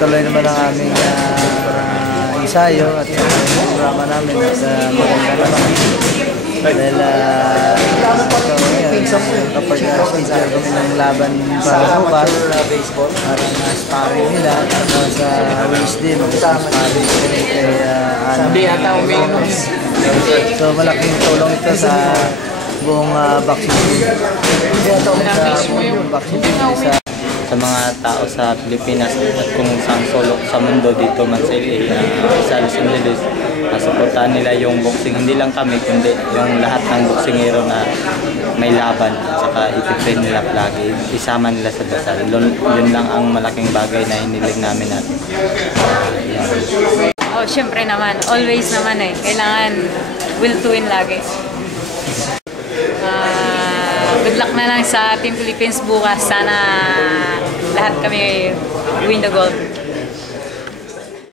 tuloy naman ang aming ensayo at programa namin at maganda naman. Dahil kapag sincere kami ng laban para bukas, parang sparring nila at sa Wednesday mag-sparring kami kay so malaking tulong ito sa buong boxing team. Sa mga tao sa Pilipinas at kung saan sulok sa mundo dito man sa Los Angeles, suportahan nila yung boxing, hindi lang kami kundi yung lahat ng boksingero na may laban at saka ititrain nila lagi, isama nila sa dasal. Yun lang ang malaking bagay na hiniling namin natin. Oh, syempre naman, always naman kailangan will to win lagi. Good luck na lang sa Team Philippines bukas. Sana lahat kami win the gold.